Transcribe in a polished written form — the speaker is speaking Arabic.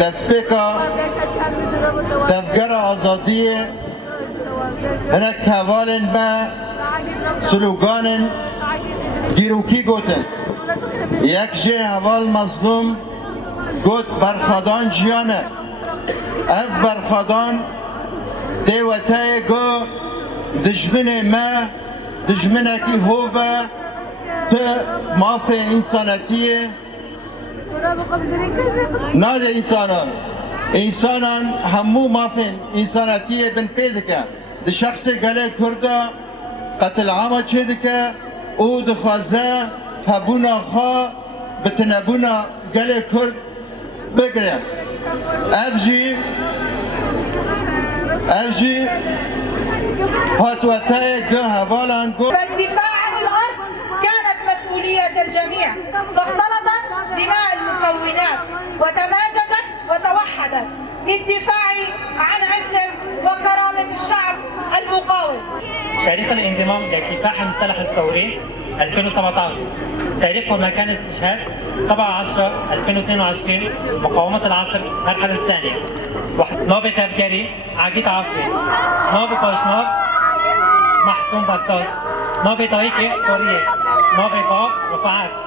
دەستپێکە دەفگەرە ئازادیە هەنێک هەڤالên me سلوگانên dîrokî gotin. Yek jê heval mezlûm got berxwedan jiyan e. Ev berxwedan dê weteyê got dijminê me dijminekî hov e ti mafê însanetiyê nade însanan. İnsanan hemû mafên însanetiyê bin pê dike. Di şexsê gelê Kurd de qetilama çê dike û dixwaze hebûna xwe bi tinebûna gelê Kurd bigire. Ev jî هاتوتاي هوالا فالدفاع عن الأرض كانت مسؤولية الجميع، فاختلطت دماء المكونات وتمازجت وتوحدت للدفاع عن عز وكرامة الشعب المقاوم. تاريخ الانضمام لكفاح المسلح الثوري 2017 تاريخ ومكان استشهاد 7/10/2022 مقاومة العصر المرحلة الثانية. نوبة تفجيري عقيد عفري نوبة كوشنوف محسوم بكتاش نوبة طريقي كورية نوبة باب رفعات